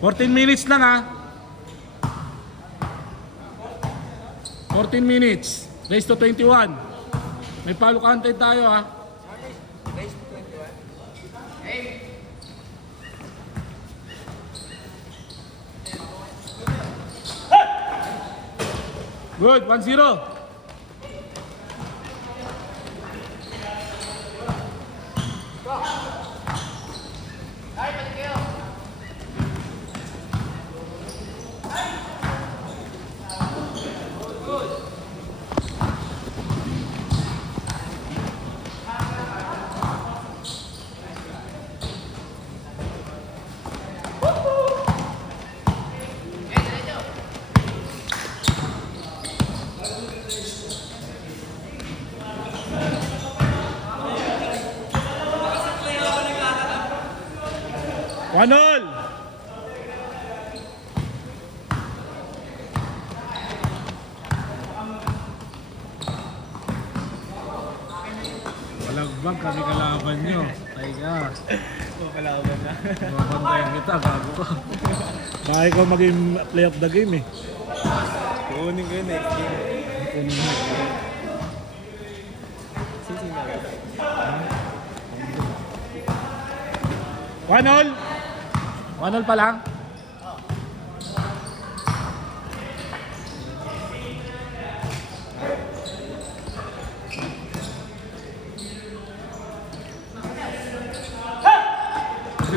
14 minutes lang ha. 14 minutes. Race to 21. May follow content tayo ha. Good, 1-0. One-all! Walagbag kami kalaban nyo. Taiga. Kalaban na. Mabantayan kita, gago ka. Baka ikaw maging play of the game eh. Kukunin ko yun next game. Kunin mo. Sising na rin. One-all! One-all pa lang?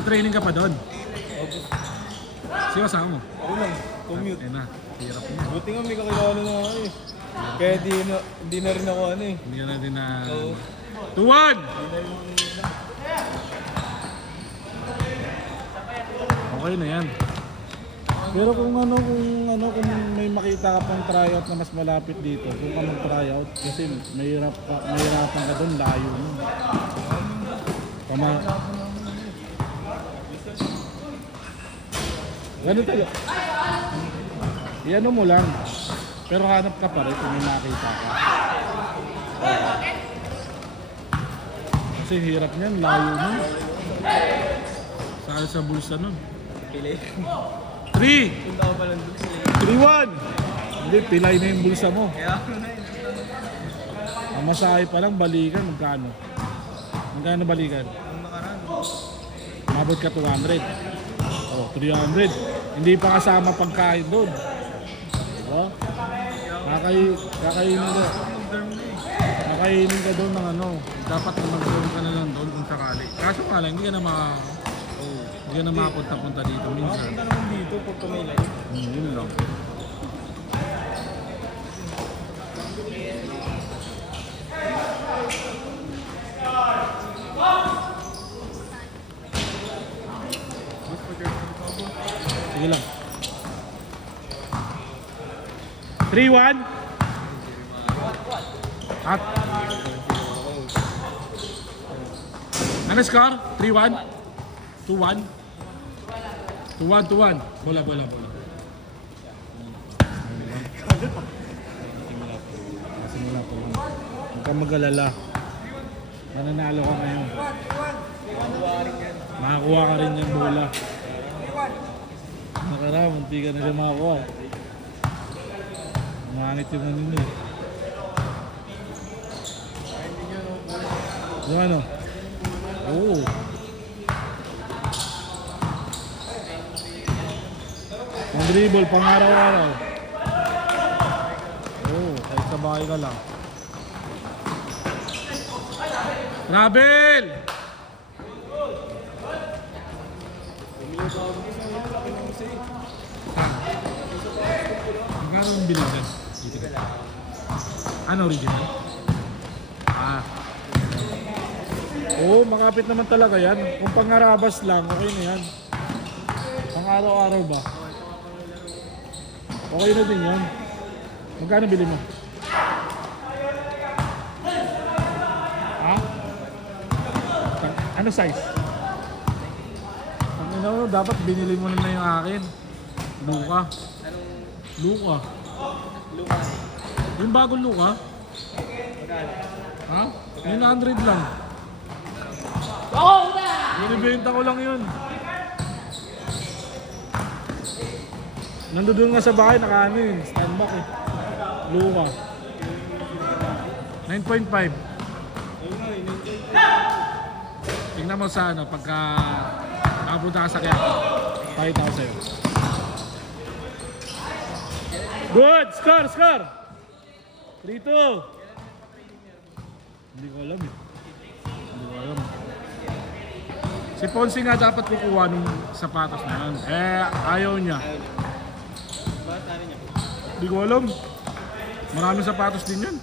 Training ka pa doon? Sino kasama mo? Ako lang, commute. Ayun na, hirap mo. Buti nga may kakilala na ako eh. Kaya di na rin ako ano eh. Hindi ka na din na... Oo. 2-1! Di na rin ako Okay na yan. Pero kung kung may makita ka pang tryout na mas malapit dito, kung ka mag-tryout, kasi mahirapan ka doon, layo mo. Ganun tayo. Iano mo lang. Pero hanap ka pa rin kung may makita ka. Kasi hirap niyan, layo mo. Saan sa bulsa nun? pilay. 3! Punta ko pa lang doon sila. 3-1! Hindi, pilay na yung bulsa mo. Kaya ako na yun. Ang masahe pa lang, balikan, magkano? Magkano balikan? Ang nakaraan. Mabot ka 200. Oh, 300. Hindi pa kasama pagkain doon. Oh, kakainin ka. Kakainin ka doon ng ano. Dapat na mag-serve ka na lang doon kung sakali. Kaso nga lang, hindi ka na hindi ka na makapunta-punta dito minsan. Punta naman dito pag may live. Yun lang. Sige lang. 3-1. At ano score? 3-1? 2-1? 2-1. Bola. Simula po lang. Huwag kang mag-alala. Mananalo ka ngayon. Makakuha ka rin yung bola. Nakaraan, hindi ka na siya makakuha. Mangit yung ano nyo. Yung ano? Oo. Ang dribble, pang araw-araw. Oo, kahit sa bahay ka lang. Travel! Magkano yung biligan? Dito ka. Ano original? Ah. Oo, makapit naman talaga yan. Kung pangarabas lang, okay na yan. Pang araw-araw ba? Okay na din yan. Magkano bili mo? Ha? Ano size? Ang ina mo, dapat binili mo na yung akin. Luka. Luka. Luka. Yung bagong Luka? Ha? 900 lang. Binibenta ko lang yun. Nandoon nga sa bahay, naka ano yun, stand back eh. Luma. 9.5. Tingnan mo sa ano, pagka nakapunta ka sa kaya, pakita ko sa'yo. Good! Score! Score! 3-2. Hindi ko alam eh. Hindi ko alam. Si Ponce nga dapat kukuha ng sapatos na yun. Eh, ayaw niya. Bakit ano niya? Hindi ko alam. Maraming sapatos din yun.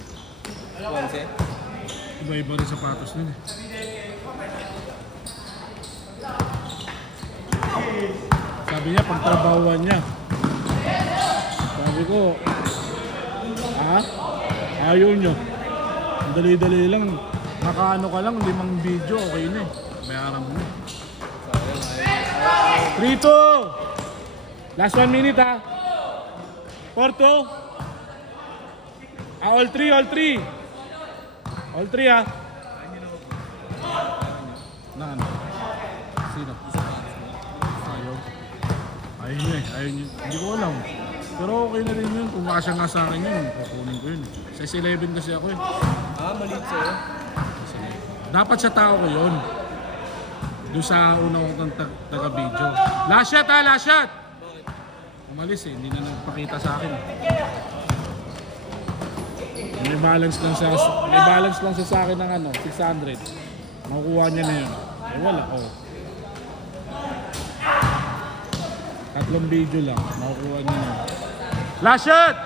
11? Iba-iba rin sapatos nun eh. Sabi niya, pagtrabahuan niya. Sabi ko, ayaw niya. Ang dali-dali lang. Nakaano ka lang, 5 video, okay na eh. Bayaran mo na. 3-2! Last 1 minute ha. 4-2. All 3, all 3. All 3 ha. Na ano? Sino? Ayaw. Ayaw niya eh. Ayaw niya. Hindi ko alam. Pero okay na rin yun. Kung kasya nga sa akin yun, kukunin ko yun. Size 11 kasi ako eh. Maliit sa'yo. Dapat sa tao ko yun. Doon sa unang taga-video. Last shot ha, last shot! Umalis eh, hindi na nagpakita sa akin. May balance lang siya sa akin ng ano, 600. Makukuha niya na yun. Eh wala, oh. 3 video lang, makukuha niya na. Last shot!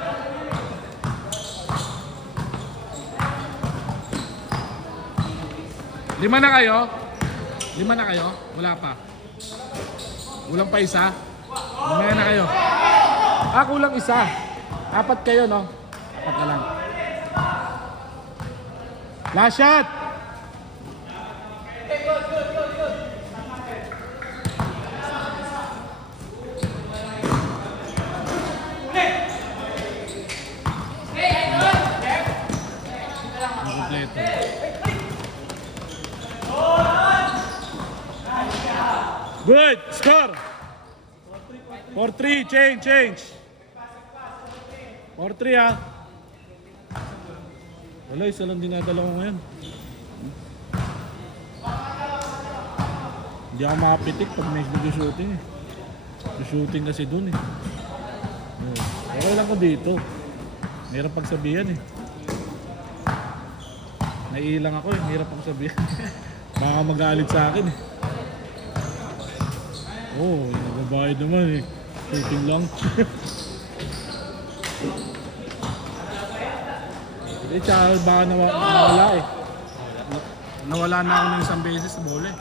Lima na kayo? Wala pa. Kulang pa isa? Mamaya na kayo. Kulang isa. 4 kayo, no? 4 na lang. Last shot! Kompleto. Good! Score! 4-3, change! 4-3 ha. Wala, isa lang dinadala ko ngayon. Hindi ako makapitik pag may nag-shooting eh. Shooting kasi dun eh. Okay lang ko dito. Mahirap pagsabihan eh. Naiilang ako eh, mahirap pagsabihan. Baka magalit sa akin eh. Oh, nagbabayad naman eh. Shooting lang. Eh, tsaka baka nawala eh. Nawala na ako ng isang beses sa bola eh.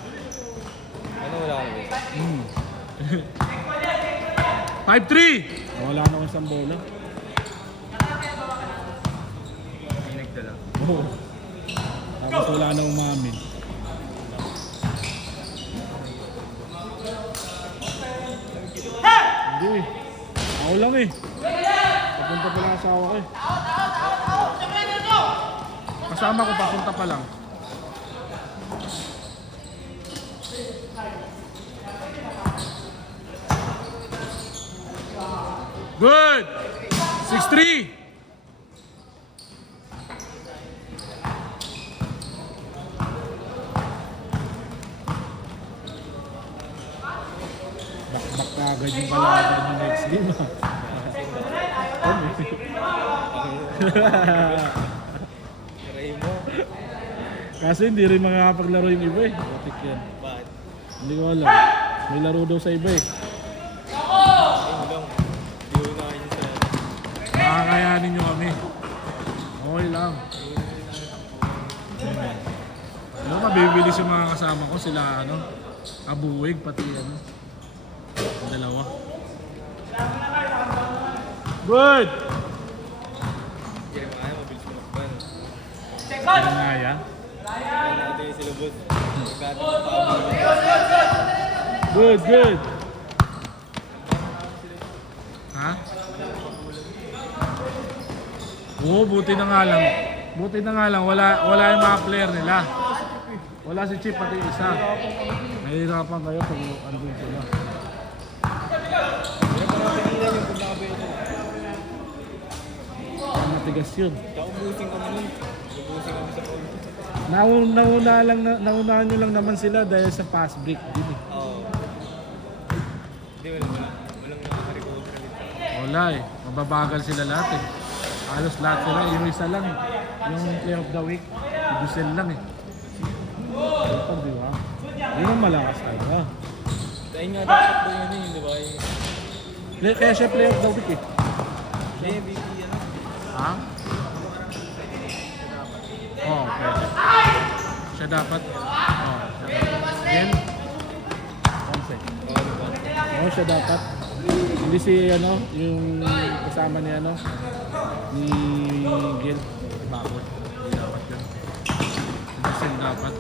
Ano wala ka na 5-3! Nawala na ako ng isang bola. Pinagdala. Oo. Tapos wala na umamin. Hindi eh. Ako lang eh. Papunta pa lang asawa ko eh. Kasama ko, papunta pa lang. Good! 6-3! Bakbak ka agad yung kalaban ng next game ha. Try mo. Kasi hindi rin makakapaglaro yung iba eh. Batik yan. Bakit? Hindi ko alam. May laro daw sa iba eh. Ayun lang. Di ko na kayo sa... Makakayanin nyo kami. Okay lang. Ano, mabibilis yung mga kasama ko. Sila ano, Abuwig pati ano. Ang dalawa. Good! Hindi naman kaya, mabilis mo nakban. Pinangaya. Kaya natin yung silubot. Magkatapos pa Good, good. Ha? Oo, buti na nga lang. Buti na nga lang, wala yung mga player nila. Wala si Chip pati isa. Nahihirapan kayo pag andun sila. Kaya parang tinginan yung pag nakabenta matigas yun. Kaubusing kami nun. Ubusing kami sa phone. Naunahan nyo lang naman sila dahil sa fast break din eh. Oo. Hindi, walang nakaka-recover ulit. Wala eh. Mababagal sila lahat eh. Halos lahat sila. Yung isa lang eh. Yung play of the week. Gusel lang eh. Ito, di ba? Yun ang malakas talaga. Dahil nga dapat ba yun eh, di ba? Kaya siya play of the week eh. May MVP yan. Ha? Oo, pwede. Siya dapat. Oo, siya dapat. Then, Ponce. Oo, siya dapat. Hindi si ano, yung kasama ni ano, ni Gil. Bakit? Hindi dapat yun. Kasi dapat.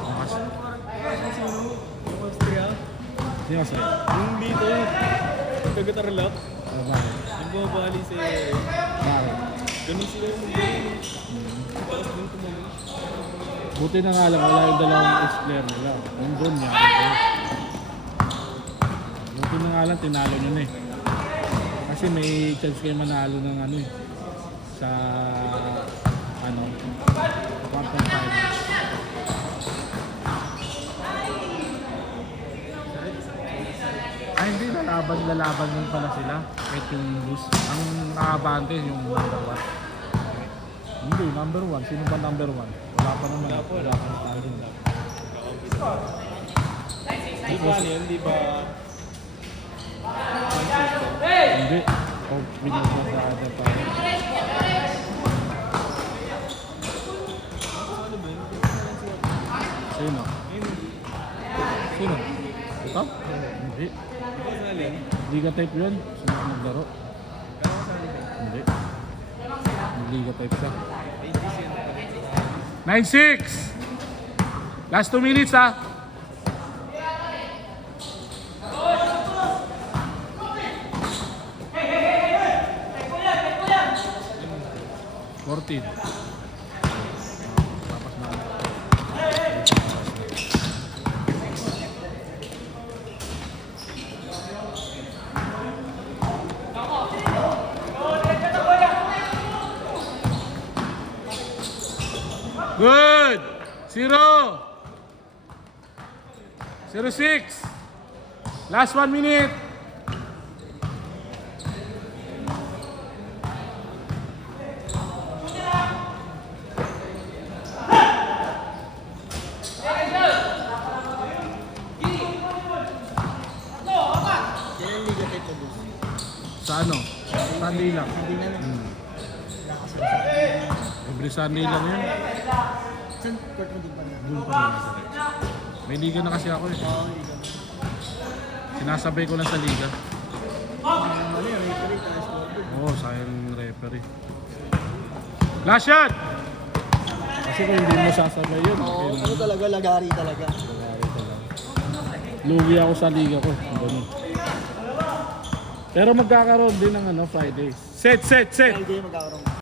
Bukas. Yung Austria. Sino sa'yo? Yung dito. Kagatarlak. Bakit? Yung bumabali sa Bakit? ganun sila yung mag-game. Tapos dun tumuli. Buti na nga lang, wala yung dalawang ex-player nila. Nandun niya. Buti na nga lang, tinalo nyo na eh. Kasi may chance kayo manalo ng ano eh. Sa ano, quarter finals. Ay hindi, lalaban nun pala sila. Kahit yung lose. Ang nakabante yung number 1. Hindi, number 1. Sino ba number 1? Wala pa naman. Wala pa na tayo dun. Di ba ano yun? Di ba? Hindi. Oh, binigyan sa other tayo. Sino? Sino? Ito? Hindi. Liga type yun. Sino maglaro? Hindi. Liga type siya. 9-6! Last 2 minutes ha. Tapos na. Good! 0-6. Last 1 minute. Yan ang liga type na boost. Sa ano? Sunday lang. Hindi na lang. Every Sunday lang yun. Saan court mo din pa na? Doon pa rin. May liga na kasi ako eh. Oo, liga. Sinasabay ko lang sa liga. Ano yun? Referee tayo scoreboard. Oo, sayang referee. Last shot! Kasi kung hindi mo sasabay yun, Oo, okay ano lang. talaga? Lagari talaga. Nangyari talaga. Lugi ako sa liga ko. Ganun. Pero magkakaroon din ng ano, Fridays. Set! Friday magkakaroon.